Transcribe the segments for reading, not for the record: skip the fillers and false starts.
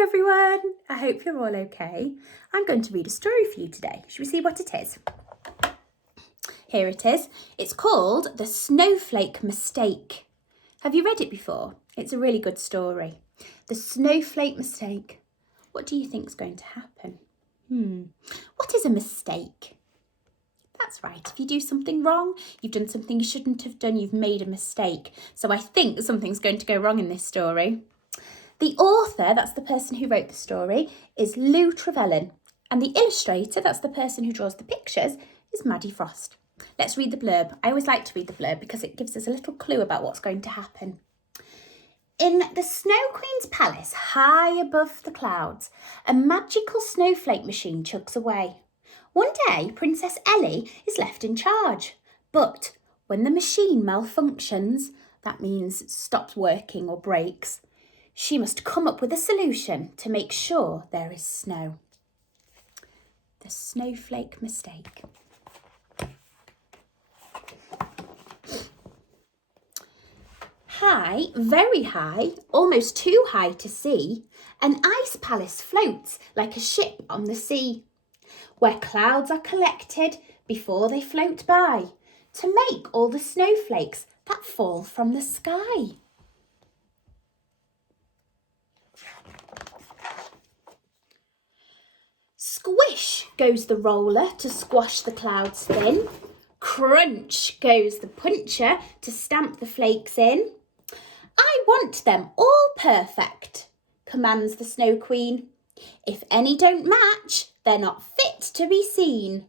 Hello everyone, I hope you're all okay. I'm going to read a story for you today. Should we see what it is? Here it is. It's called The Snowflake Mistake. Have you read it before? It's a really good story. The Snowflake Mistake. What do you think is going to happen? What is a mistake? That's right. If you do something wrong, you've done something you shouldn't have done, you've made a mistake. So I think something's going to go wrong in this story. The author, that's the person who wrote the story, is Lou Trevelyan. And the illustrator, that's the person who draws the pictures, is Maddie Frost. Let's read the blurb. I always like to read the blurb because it gives us a little clue about what's going to happen. In the Snow Queen's palace, high above the clouds, a magical snowflake machine chugs away. One day, Princess Ellie is left in charge. But when the machine malfunctions, that means stops working or breaks, she must come up with a solution to make sure there is snow. The Snowflake Mistake. High, very high, almost too high to see, an ice palace floats like a ship on the sea, where clouds are collected before they float by to make all the snowflakes that fall from the sky. Squish goes the roller to squash the clouds thin. Crunch goes the puncher to stamp the flakes in. I want them all perfect, commands the Snow Queen. If any don't match, they're not fit to be seen.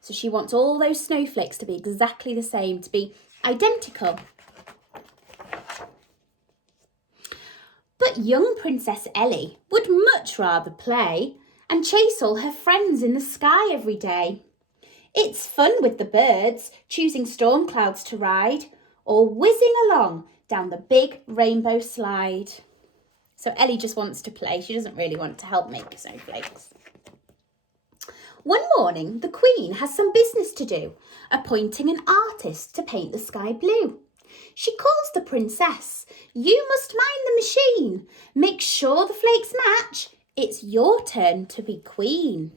So she wants all those snowflakes to be exactly the same, to be identical. But young Princess Ellie would much rather play and chase all her friends in the sky every day. It's fun with the birds, choosing storm clouds to ride, or whizzing along down the big rainbow slide. So Ellie just wants to play. She doesn't really want to help make snowflakes. One morning, the Queen has some business to do, appointing an artist to paint the sky blue. She calls the princess. You must mind the machine. Make sure the flakes match. It's your turn to be queen.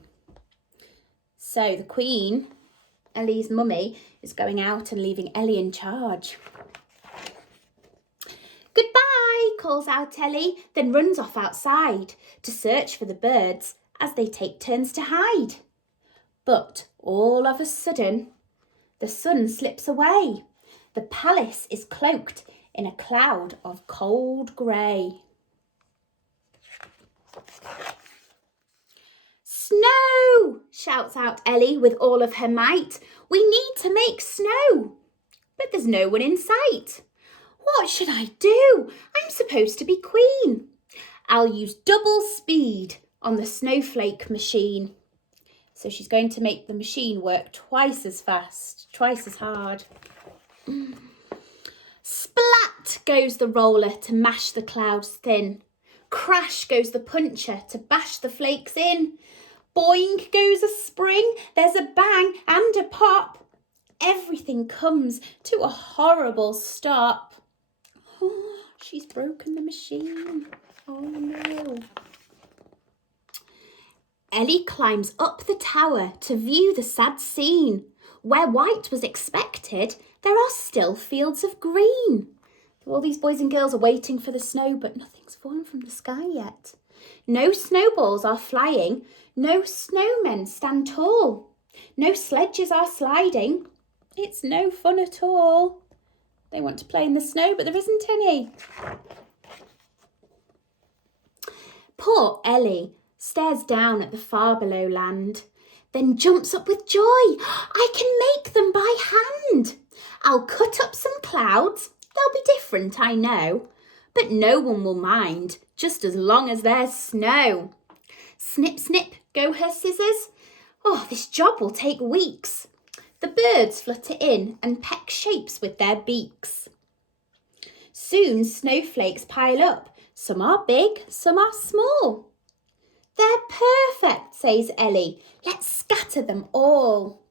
So the Queen, Ellie's mummy, is going out and leaving Ellie in charge. Goodbye, calls out Ellie, then runs off outside to search for the birds as they take turns to hide. But all of a sudden, the sun slips away. The palace is cloaked in a cloud of cold grey. Snow! Shouts out Ellie with all of her might. We need to make snow. But there's no one in sight. What should I do? I'm supposed to be queen. I'll use double speed on the snowflake machine. So she's going to make the machine work twice as fast, twice as hard. Splat goes the roller to mash the clouds thin. Crash goes the puncher to bash the flakes in. Boing goes a spring, there's a bang and a pop. Everything comes to a horrible stop. Oh, she's broken the machine. Oh no. Ellie climbs up the tower to view the sad scene. Where white was expected, there are still fields of green. All these boys and girls are waiting for the snow, but nothing's fallen from the sky yet. No snowballs are flying. No snowmen stand tall. No sledges are sliding. It's no fun at all. They want to play in the snow, but there isn't any. Poor Ellie stares down at the far below land, then jumps up with joy. I can make them by hand. I'll cut up some clouds. They'll be different, I know, but no one will mind, just as long as there's snow. Snip, snip, go her scissors. Oh, this job will take weeks. The birds flutter in and peck shapes with their beaks. Soon snowflakes pile up. Some are big, some are small. They're perfect, says Ellie. Let's scatter them all.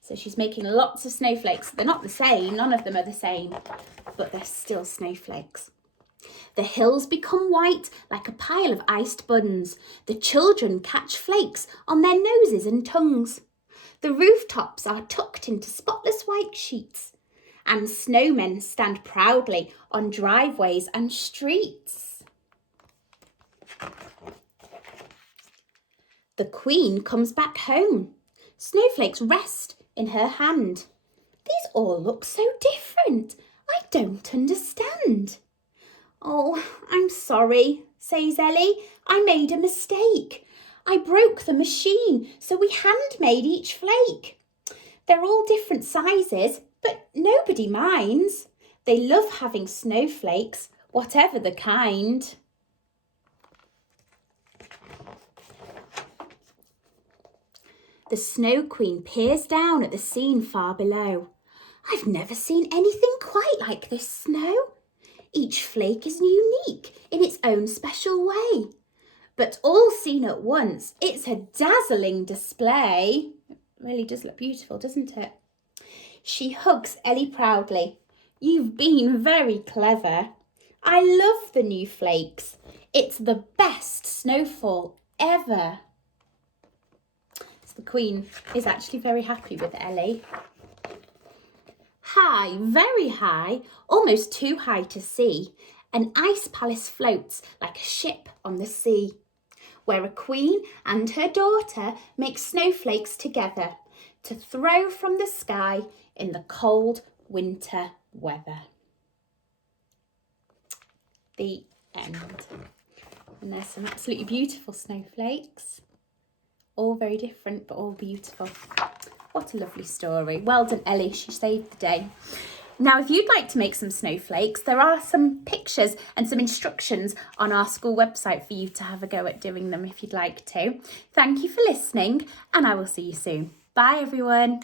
So she's making lots of snowflakes. They're not the same, none of them are the same, but they're still snowflakes. The hills become white like a pile of iced buns. The children catch flakes on their noses and tongues. The rooftops are tucked into spotless white sheets, and snowmen stand proudly on driveways and streets. The Queen comes back home. Snowflakes rest in her hand. These all look so different. I don't understand. Oh, I'm sorry, says Ellie. I made a mistake. I broke the machine, so we handmade each flake. They're all different sizes, but nobody minds. They love having snowflakes, whatever the kind. The Snow Queen peers down at the scene far below. I've never seen anything quite like this snow. Each flake is unique in its own special way. But all seen at once, it's a dazzling display. It really does look beautiful, doesn't it? She hugs Ellie proudly. You've been very clever. I love the new flakes. It's the best snowfall ever. So the Queen is actually very happy with Ellie. High, very high, almost too high to see, an ice palace floats like a ship on the sea, where a queen and her daughter make snowflakes together to throw from the sky in the cold winter weather. The end. And there's some absolutely beautiful snowflakes, all very different but all beautiful. What a lovely story. Well done, Ellie. She saved the day. Now, if you'd like to make some snowflakes, there are some pictures and some instructions on our school website for you to have a go at doing them if you'd like to. Thank you for listening, and I will see you soon. Bye, everyone.